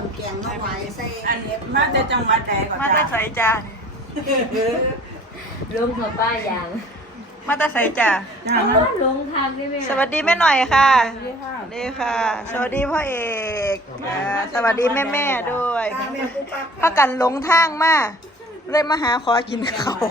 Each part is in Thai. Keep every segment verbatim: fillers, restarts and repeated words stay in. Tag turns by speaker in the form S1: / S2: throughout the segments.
S1: แกงมาไว้ใส่
S2: อันนี้มาจะจังหวัดใดก่อน
S3: มาแต่ใส่จ้า
S4: ลุงกับป้าอย่าง
S3: มาแต่ใส่จ้า
S2: จ้า
S4: ลุงทำได้ไหม
S3: สวัสดีแม่หน่อยค่ะ
S2: สวัสดีค่ะ
S3: ดีค่ะ สวัสดีพ่อเอกอ่าสวัสดีแม่แม่ๆด้วย
S1: ตาแม่ปุ๊บปั๊บ
S3: พากันหลงทางมาเลยมาหาขอกินเขาว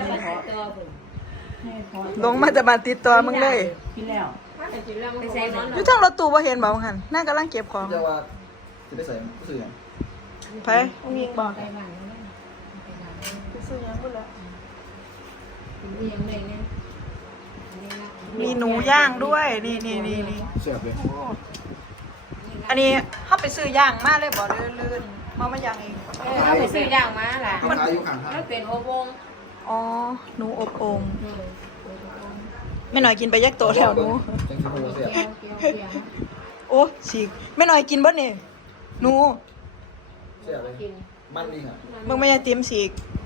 S3: หลงมาจะมาติดตัวมึงเลย
S2: กินแล้ว
S4: ไปใส่นอน
S3: อยู่ทั้งรถตู้บ่เห็นบ่มึงหันนั่งกำลังเก็บของ
S5: จะว่าจะได้ใส่สื่ออย่าง
S3: ไปมีบอก
S4: ไปบ้าน
S3: ซื้อยังพุ่นละ
S4: มีอย่างไรเนี่ย
S3: มีหนูย่างด้วยนี่นี่นี่นี่
S5: เสียบเลย
S3: โอ้อันนี้เขาไปซื้อย่างมาเลยบ่ลื่นๆมามาย่างเอง
S4: เราไปซื้อย่างมาล่ะ
S5: มันขายอยู่ข้างทาง
S4: มันเป็นโอวง
S3: อ๋อหนูอบโอ่งแม่หน่อยกินไปยักโตแล้วหนู
S5: จังสิโมเสียบ
S4: เกี่ยวเกี่ยวเกี่ยว
S3: โอ้ฉีกแม่หน่อยกินบ่เนี่ยหนู
S5: เสียบเลย
S4: กิน
S5: มันดีค่ะ
S3: มึงไม่ได้เตรียมฉีก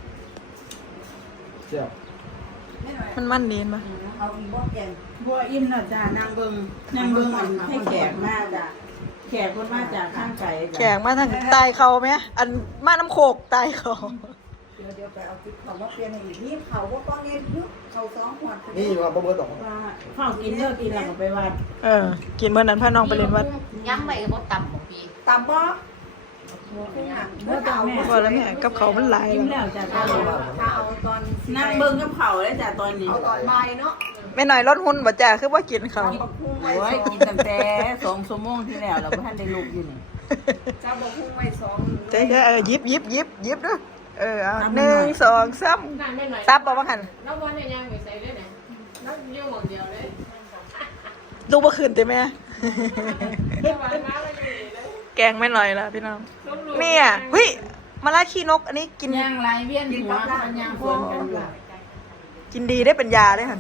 S5: เสียบ
S3: มันมันดีมั้ย
S1: เอาอีบ่แกง
S2: บัวอิ่มแล้วจ้านางเบิงนางเบิงอันให้แขกมาจ้ะแขกคนมาจากข้างไกล
S3: แขกมาทางใต้เขาไหมอันมาน้ำโขกใต้เขา
S1: เดี๋ยวเดี๋ยวไปเอาติ๊กเขามาเปลี่ยนให้อีกนี่เขาก็ต้องเน้นยุบเขาสองหัว
S5: นี่ว่าบ่เบิดดอก
S2: ว่าข้าวกินเลิกกินแล้วก็ไปวัด
S3: เออ กินเมื่อนั้นพาน้องไปเรียนวัด
S4: ย้ำไปกับบ่ต่ำของพี่
S1: ตำบ่เมื่อเก่า
S3: บอกแล้วแม่กับเขามันหลาย
S2: อิ่ม
S3: แล้ว
S2: แล้วจ้ะ
S1: ถ้าเอาตอน
S2: นางเบิงกับเขาแล้วจ้ะตอนนี้
S1: เอาตอนบ่ายเนาะ
S3: แม่หน่อยลดหุ่นบ่จ้าคือว่ากินเขา
S1: บักพุ่งไว้
S2: โอ้
S1: ส
S2: ย
S1: อง
S2: กินตั้งแต่สองชั่วโมงที่แล้วเราบ่ทันได้ลุกอยู่นี่
S1: เจ้าบักพุ่งไว้สอง
S3: เจ๊เออยิบยิบยิบยิบด้วยเออเอาหนึ่งสองสาม
S4: นั่นได้หน่อย
S3: ตับบ่ว่าหัน
S4: แล้ววันนี้ยังไปใส่ด้วยไหนแล้วเยี่ยวหมดเดียวเลย
S3: ลูกบ่ขึ้นติแม่
S4: วันมาแล้วอยู่เลย
S3: แกงไม่หน่อยละพี่น้องเนี่ยเฮ้ยมะระขี้นกอันนี้กิน
S2: ย่างลายเวียนหัวมันย่างสวนกันอยู่
S3: กินดีได้เป็นยาได้หัน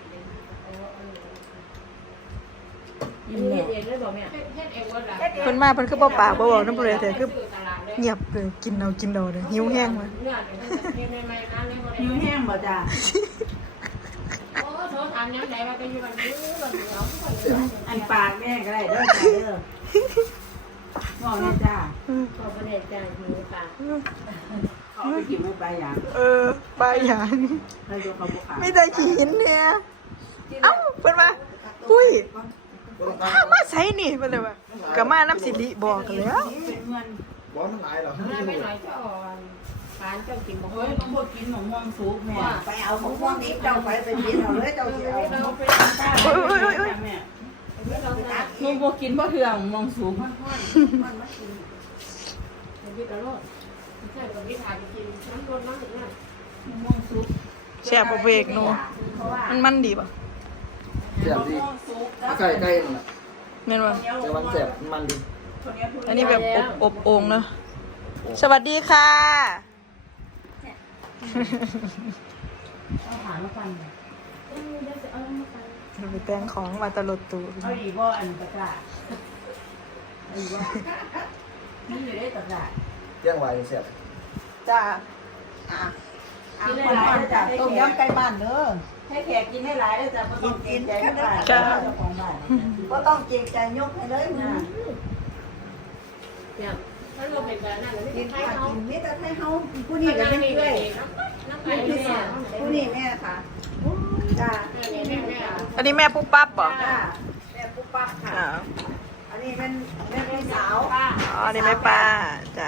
S2: ยิ้ม
S4: เฮ็
S2: แล้ว
S4: ดเองเลยบอกแม่เฮ็ดเองว่าล่ะ
S3: เพิ่นมาเพิ่นคือบ่ปากบ่เว้านำบ่ได้แต่คือเงียบเลยกินเอากินเอาเด้อหิวแห้งมา
S4: เนื้อเป็นใหม่ๆนะเลยบ่ได้
S2: หิวแห้งบ่จ้ะ
S4: โอ้โทรถามยังไงว่าเป็นอยู่กันอยู่กันอยู่เอาทุกคนเลย
S2: อันปากแม่ก็ได้เด้อจ้ะเด้อบอกเลยจ้า
S4: ขอประเด็นจ้าหิวค่ะ
S2: เขาไปกินไม่ไปอย่าง
S3: เออปลาหยาง
S2: ให้ดูเขาบุกขา
S3: มีแต่ขี้หินเนี่ยเอ้าเพิ่นมาปุ้ยถ้ามาใส่นี่เพิ่นเลยว่าก็มาน้ำสิริบอกกันแล้ว
S2: เป็นเงิน
S5: บ่มันหลายหรอ
S4: ไม่ไม่หน่อยเจ้าร้านเจ้ากินบ่
S2: เฮ้ยต้องบดกินหมูม่วงซุปแม่
S1: ไปเอาของพวกนี้เจ้าไปเป็นบินเอาเลยเจ้าสิเอา
S4: เราไป
S2: โอ้ยโอ้ยโอ้ยแม่
S4: เราไปตัด
S2: มึงบดกินบ่เถื่องม่วงซุป
S1: มันมากิน
S4: ไปตลอดใช่ตรงนี้ถ่ายไปกินน้ำรดน้ำอีกนั่น
S2: ม่วงซุป
S3: แซ่บบ่เวกหนูมันมันดีป่ะ
S5: เสียบดีใกล้ใกล้นั่นแหละ
S3: แม่นบ่
S5: แต่มันเสียบมันดี
S3: อันนี้แบบอบอบโอ่งเนาะสวัสดีค่ะ
S2: เอาหางมาฟัน
S3: ไปแต่งของมาตลดตู
S2: เอาอีบ่อันตะกร้าเอาอีบ่นี่อยู่ได้ตะกร้า
S5: เที่ยงไว้เสียบ
S3: จ้า
S1: อ่ะอ่ะคนบ้านจ้ะต้มยำไก่บ้านเด้อ
S2: ให้แขกกินให้หลายได้จ้ะบ่ต้องกินใจกันบ้านเจ้าของบ้าน
S1: ก็ต้องเกรงใจยกให้เลยมึง
S4: เนี่ยถ้าเราเป็นแบบนั้น
S1: กิ
S4: นี่
S1: น
S4: ใคร
S1: ข้าว
S4: เขา
S1: กินมิตรให้เฮาผู้นี้ก็
S4: น้ำ
S1: เป็น
S4: นี่
S1: เพื่อน
S4: น้ำไป
S1: ผู้
S4: เนี่
S1: นี้
S4: ย
S1: ผู้นี้แม่ค่ะจ้า
S4: แม่แม่แม่
S3: อันนี้แม่ปุ๊บปั๊บบ่
S1: จ้าแม่ปุ๊บปั๊บค่ะ
S3: อ่า
S1: อันนี้เป็นแม่พี่สาว
S4: ป้า
S3: อ๋ออันนี้แม่ป้าจ้า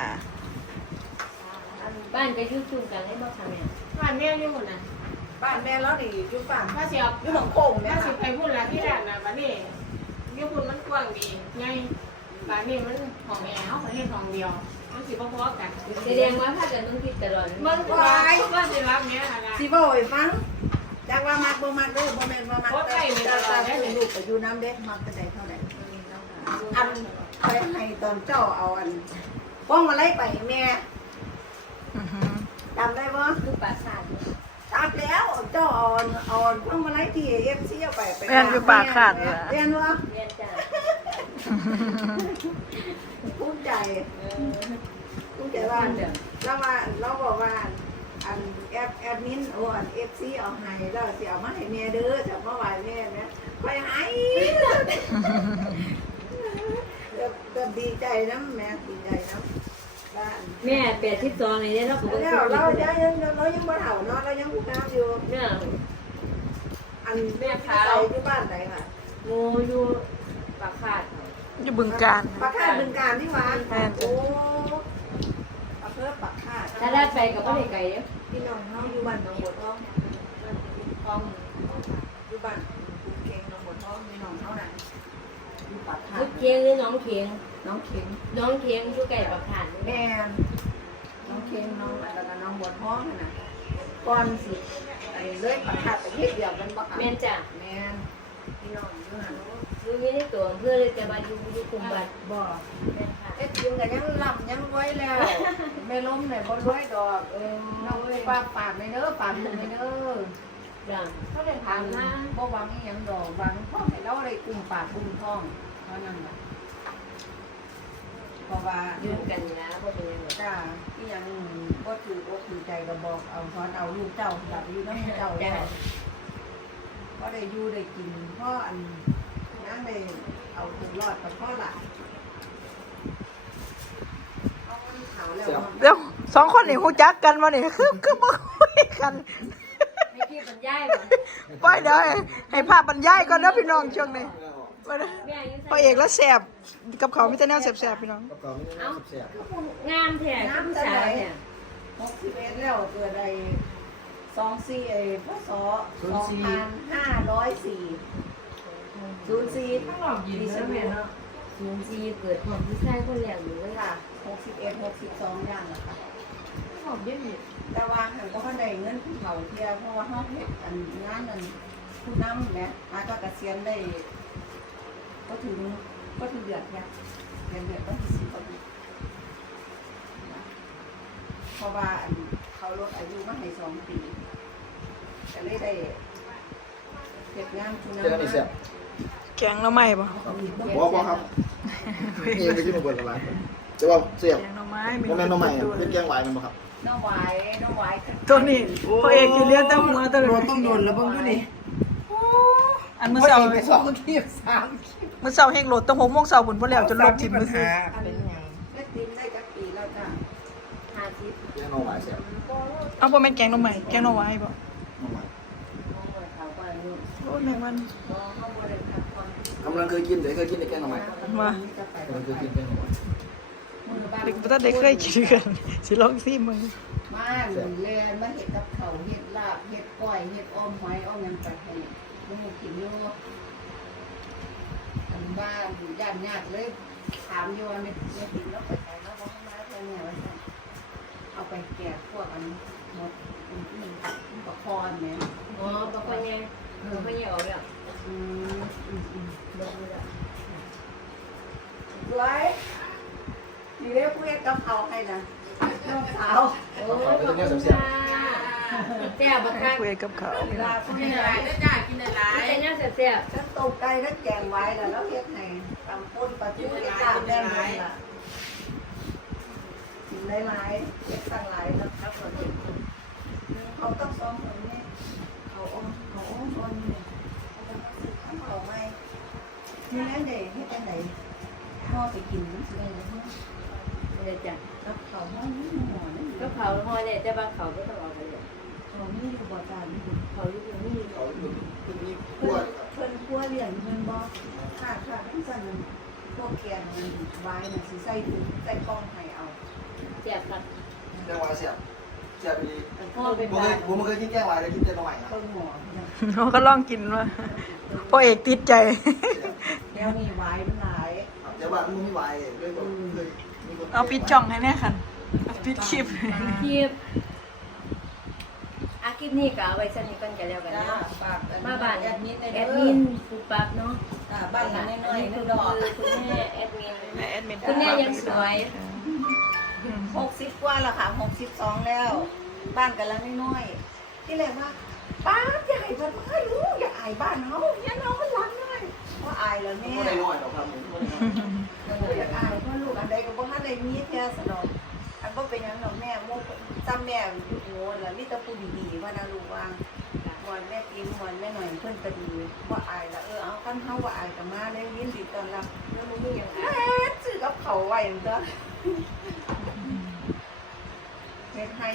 S4: บ้านไปยุ่งจุ่มกันให้บ่ทำเนี่ยบ้านแม่ยุ่งนะ
S1: บ้านแม่แล้วนี่อยู่ฝั่ง
S4: ถ้าเสียบ
S1: อยู่หนองโป่งเนี่
S4: ถ้าย สิ
S1: ค่ะ
S4: ไปพูดละที่แรกนะบ้านนี้ยุ่งคุณมันกว้างดีไงบ้านนี้มันของแอร์เขาประเทศของเดียวมันสิบ่พอกัน
S6: แสดงว่าถ้าเกิดต้องคิดตลอด
S4: มันกว้างว่าสิรับเนี้ยนะ
S1: สิบ่ให้ฟังจักว่ามักบ่มักเด้อบ่แม่นว่ามักแต่แต่ลูกก็อยู่น้ำเด้มักแต่ใดเท่าใดอันไปให้ตอนเจ้าเอาอันป้องอะไรไปแม่
S3: อือฮึ
S1: จำได้บ่
S6: คือปราสาท
S1: จำแล้วเจ้าเอาเอาป้องอะไรที่เอฟซีเอาไปไป
S3: แม่นอยู่ปากขาดเหรอ
S1: เรียนว่า
S6: เรียนจ้า
S1: ภูมิใจภูมิใจว่าเราว่าเราบอกว่าอันแอปแอดมินโอ้อันเอฟซีเอาให้แล้วสิเอามาให้แม่เด้อจะมาไหว้แม่นะไปให้แบบดีใจนะแม่ดีใจนะ
S6: แม่แปดสิบสองเลยเนี่ยเราปกติ
S1: แล้วเรายังยังเรายังบ่เฒ่าเนาะเรายังผู้งามอยู่
S6: เนี่ย
S1: อันแม่ขาวอยู่บ้านไหนค่ะ
S6: โมอยู่ปากขาด
S3: อยู่บึงการ
S1: ปากคาดบึงการที่ว่าโอ้ปากเพิ่มปากคาด
S6: ถ้าได้ไปกับพ่อไก่เนี่ย
S1: พี่น้องเฮาอยู่บ้านหนองบัวทองทองอยู่บ้านเก่งหนองบัวทองพี่น้องเฮาน่ะอยู่ปากคา
S6: ลู
S1: ด
S6: กเคียงหรือน้องเคียง
S1: น้องเข็ง
S6: น้องเคียงอยู่ไก่ปากขาด
S1: แม่น้องเข็งน้องแล้วก็น้องบัวทองน่ะก่อนสิไอ้เลยปากคาดไปเฮ็ดเดียวกันบ่ค่ะ
S6: แม่จ้ะ
S1: แม่พี่น้องอยู่นั่น
S6: อยู่นี่ในตัวเพื่อเลยจะมาอยู่อยู่คุมบัตร
S1: บ่
S6: แม่ค่ะ
S1: เอ็ดกินก็ยังลำยังไว้แล้วไม่ล้มเลยบ่รวยดอกเออน้องเลยปากปากไม่เด้อปากบุญไม่เด้อ
S6: จ้ะ
S1: เขาเลยถามนะบ่หวังอีหยังดอกหวังพ่อให้เราได้กลุ่มปากกลุ่มท้องเท่านั้นล่ะเพราะว่า
S6: ยืนกันนะพ่อเป็นยังไง
S1: จ้าอีหยังบ่ถืออกถือใจก็บอกเอาสอนเอาลูกเจ้าหลับอยู่นำเจ้าได้บ่ได้อยู่ได้กินเพราะอันนั้นได้เอาถึงรอดกับพ่อล่ะเอามันขาวแล้ว
S3: เดี๋ยวสองคนนี่ฮู้จักกันบ่นี่คือคือบ่คุยกัน
S6: มีที่บรรยายบ่
S3: ไปเดี๋ยวให้ให้ภาพบรรยายก่อนเด้อพี่น้องช่วงนี้ไปเด้อ
S6: แม่อายุ
S3: พระเอกแล้วแซ่บกับเขาวมีแต่แนวแซ่บๆพี่น้อง
S5: กับเขาไม่ได้แซ่บ
S6: งามแท้ผู้ชายเนี่ย
S1: หกสิบเอ็ดแล้วเกิดใดสองสี่ไอ้พศสองพันห้าร้อยสี่ศูนย์สี่ทั้งหลอกยินใช่ไหมเนาะ
S6: ศูนย์สี่เกิดความผู้ชายคนแรกอยู่เลย
S1: ค่ะหกสิบเอ็ดหกสิบสองอย่างละค่ะ
S6: หอมเย็น
S1: แต่ว่าหันก็เขาได้เงินผู้เขาเที่ยเพราะว่าเขาเฮ็ดอันงานนั้นผู้นำแหละอาก็เกษียณได้ก็ถึงก็ถึงเดือนเนี่ยเดือนเดือนก็ถึงสิบกว่าปีเพราะว่าอันเขาลดอายุมาให้สองปีก็เลยได้เฮ็ดงานผู้นำ
S5: เจอกันอีกแซ่บ
S3: แกงแล้วไหม่บ่
S5: บอกบอกครับนี่ไม่ใช่มาบนอะไรจะว่าเสียบ
S3: แกงหน่อไม้
S5: โมเมนต์น้องใหม่
S3: ตัว
S5: เป็นแกงหวายมันบ่ครับ
S1: น้องไหวายน้องไหวาย
S3: ตัวนี้พระเอกที่เลี้ยงแต่หัวตัว
S2: โด
S3: นี้
S2: นต้องโดนแล้วเบิ่งดูนี่
S3: อันมื้อเช้า
S2: ไปสองคลิปสามคลิป
S3: มื้อเช้าเฮงโหลดตั้งหกโมงเช้าพุ่นบ่แล้วจนลบทิ่มมื้อซื้อ
S2: เป็นหยัง
S1: เล็ดดินได้จักปีแล้วจ้ะ
S6: ห้าสิบ
S5: แกงน้องหวายแซ่บ
S3: เอาบ่แม่นแกงหน่อไม้แกงหน่อไม้บ่
S5: น้องหวาย
S6: มองว่าเขาก็อายุ
S3: โอ้ยแม่งมัน
S6: มองเขาบ่ได้พักผ่อน
S5: กำลังเคยกินแต่เคยกินแต่แกงน้องหวาย
S3: ว่า
S5: กำลังเคยกินแกงน้องหวาย
S3: เด็กบ่ทันได้เคยกินกันสิลองซิมึง
S1: มาเรียนมาเห็ดกับเขาวเห็ดลาบเห็ดก้อยเห็ดอ้อมหอยอ้อมยังไปให้ลูกกินอยู่อันบ้านญาติญาติเลยถามอยู่ว่าไม่ไม่กินแล้วไปใส่แล้วบอกมาแล้วเนี่ยว่าสั่นเอาไปแกะพวกอันหมดอืมอืมปลาคอนเนี่ย
S6: อ๋อปะปะเนี่ยปะปะเนี่ยออกแล้ว
S1: อืมอืมอืม
S6: ลงแล้ว
S1: สวยนี่เรียกเพื่อนกับเขาให้นะน้องสาว
S6: โอ้ขอบคุณค่ะแซ่บบักคัก
S3: คุยกับเขา
S1: เวลาเขาให้ไ
S4: จ้ากินได้หลาย
S6: แต่เนี่ยแซ่บ
S1: ฉันตกใจแล้วแกงไว้แล้วแล้วเฮ็ดให้ตำป่นปลาทูได้จ้าแม่นเลยล่ะกินได้หลายเฮ็ดตั้งหลายแล้วครับเราเฮ็ดเขาต้องซ้อมคนนี้เขาอ้อมเขาอ้อมคนนี่เขาจะมาซื้อข้าวเขาไหมนี่แหละเด็กเฮ็ดจังไดพ่อไปกินมันสิได้ยังไง
S6: ๆเลยจ้ะ
S1: กับเขาห้องนี้หมอนี่
S6: ก็เขาหอยเนี่ยแต่ว่าเขาก็ต้องออกไปเลย
S1: เขามีอยู่บ่จานนี่
S6: เขาอยู่ตรงนี้
S5: เขาเป็นเป็นนี่
S1: เพิ่
S5: ขั้วน
S1: เพิ่นครัวเลี้ยงเพิ่นบ่ค่ะค่ะทั้งสั่นมันพวกแกงมันไว้น่ะสิใส่ถุงใส่กล่องให้เอา
S6: แซ่บคัก
S5: แกงหวายแซ่บแซ่บดี
S6: พ่อเป็น
S5: ผมเค
S6: บ้าย น
S5: ผมเคยกินแกงหวายเลยกินแต่น้องใหม่ครับ
S1: เพิ่นหมอเนี่ย
S3: เขาก็ลองกินว่าพระเอกติดใจ
S1: แล้วมีไว้มันหลาย
S5: เดี๋ยวบ้านมึงไม่ไหวเลยบอกเลยมีคน
S3: เอาปิดช่องให้แน่คันเอาปิดคลิป
S6: คลิปอาคลิปนี้ก็เอาไว้สนิทกันกันแล้วกัน
S1: จ้า
S6: เนาะ
S1: ฝาก
S6: มาบ้าน
S1: แอดมินได้
S6: แอ
S1: เด้
S6: ด
S1: อ
S6: มินปูปับเนาะ
S1: จ้าบ้านหลังน้อยๆ
S6: คุ
S1: นึ
S6: ณ
S1: งดอก
S6: คุณแม่แอดมิน
S3: แม่แอดมิน
S6: คุณแม่ยังสวย
S1: หกสิบกว่าแล้วค่ะหกสิบสองแล้ว บ้านกันหลังน้อยๆที่แรกว่าป้าใหญ่เพิ่นบ่เคยรู้อย่าอายบ้านเฮาอย่าเฮามันหลังน้อยว่าอายแล้วแม่
S5: ไม่ได้น้อยหรอกครับผมไม่ได้น้อย
S1: อยากอายเพราะลูกอันใดก็บ่ทันได้มีแท้สนองอันบ่เป็นหยังดอกแม่โมกจำแม่อยู่โง่แล้วมีแต่ผู้ดีๆว่านะลูกว่าหมอนแม่กินหมอนแม่หน่อยเพิ่นก็ดีว่าอายละเออเอาคันเฮาว่าอายก็มาเลยยินดีต้อนรับแล้วลูกมีหยังแม่ซื้อกับเขาวไว้จังซั่น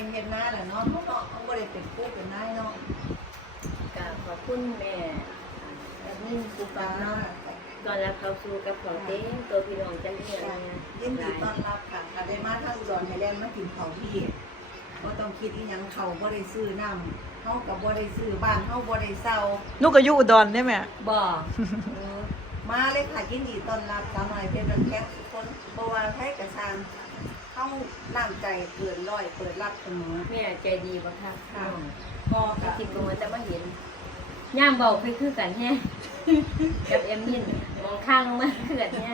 S1: เฮ็ดนาแหละเนาะเนาะเขาบ่ได้เป็นผู้เป็นนายเนาะ
S6: ก็ขอบคุณแม่แอดมินสุฟังเนาะตอนรับเข้าสู่กับของเต้งตัวพี่น้องจังเรียนเนี่ย
S1: ยินดีต้อนรับค่ะถ้าได้มาทางอุดรไทยแลนด์มากินข้าวพี่บ่ต้องคิดอีหยังเขาบ่ได้ซื้อน้ำเฮาก็บ่ได้ซื้อบ้านเฮาบ่ได้เซา
S3: หนูก็อยู่อุดรได้ไหม
S6: บ่
S1: เออมาเลยค่ะยินดีต้อนรับสาวน้อยเพชรบ้านแพงทุกคนบ่ว่าใครก็สร้างเฮาน้ำใจเกินร้อยเปิดรับเสมอ
S6: แม่ใจดีบ่ค่ะ
S1: ค่ะ
S6: พ่อก็คิดว่าแต่มาเห็นย่ามเบาไปคือกันแฮะกับแอมมินมองข้างลงมาคือกันแฮะ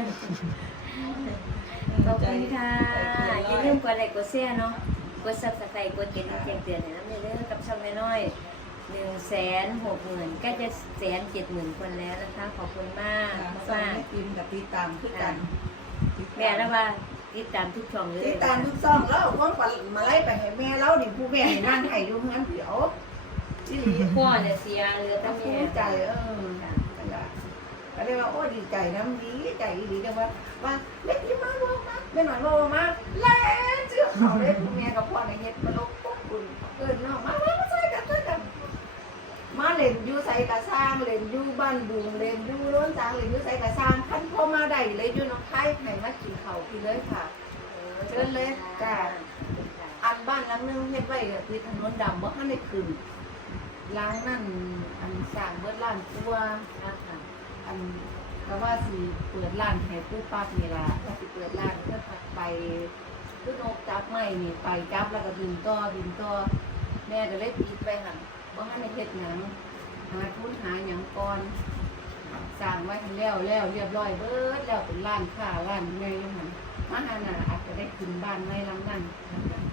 S6: ขอบคุณค่ะอย่าลืมกดไลค์กดแชร์เนาะกด Subscribe กดกระดิ่งแจ้งเตือนให้นำเด้อกับช่องน้อยๆ หนึ่งแสนหกหมื่นใกล้จะแสนเจ็ดหมื่นคนแล้วนะคะขอบคุณมาก
S1: สร้าม
S6: าง ก
S1: ทีมกับติดตามคือกัน
S6: แม่แล้วว่าติดตามทุกช่องเลย
S1: ติดตามทุกซ่องแล้วว่ามาไล่ไปให้แม่เรานี่ผู้แม่ให้นั่งให้อยู่งั้นเดี๋ยวที่นี่
S6: พ่อเนี่ยเสียเรือ
S1: ต้
S6: ตั้
S1: อง ง
S6: แม่
S1: ภูมิใจเออก็เลยว่าโอ้ดีใจน้ำดีใจดีจังว่าว่าเล็กที่มาว่ามาไม่หน่อยว่ามาแล้วเชื่อเขาได้ผู้แม่กับพ่อในเฮ็ดมาลบปุ๊บคุณเอิ้นน้องมามาใส่กันใส่กันมาเล่นอยู่ใส่กระซ้างเล่นอยู่บ้านดุงเล่นอยู่ร้นจางเล่นอยู่ใส่กระซ้างคันพ่อมาได้เลยอยู่น้องไข่ให้มากินข้าวกินเลยค่ะเชิญเลยจ้าอันบ้านหลังนึงเฮ็ดไว้ก็คือถนนดำบ่ทันได้ขึ้นหลังนั่นอันสร้างเบิดล้านกว่าอันก็ว่าสิเปิดร้านให้ปุ๊บปั๊บนี่ล่ะว่าสิเปิดร้านเพื่อไปคือนกจับไม้นี่ไปจับแล้วก็บินต่อบินต่อแม่ก็เลยปิดไปหั่นบ่ทันได้เฮ็ดหยังหาทุนหาหยังก่อนสร้างไว้ให้แล้วแล้วเรียบร้อยเบิดแล้วเป็นร้านค้าร้านใหญ่อยู่หั่นมาหาน่ะอาจจะได้ขึ้นบ้านใหม่หลังนั้น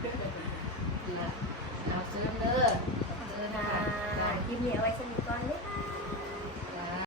S1: ล่ะเอาซื้อเด้อ
S6: ค่ะคลิปนี้เอาไว้สนิทก่อนเลยค่ะ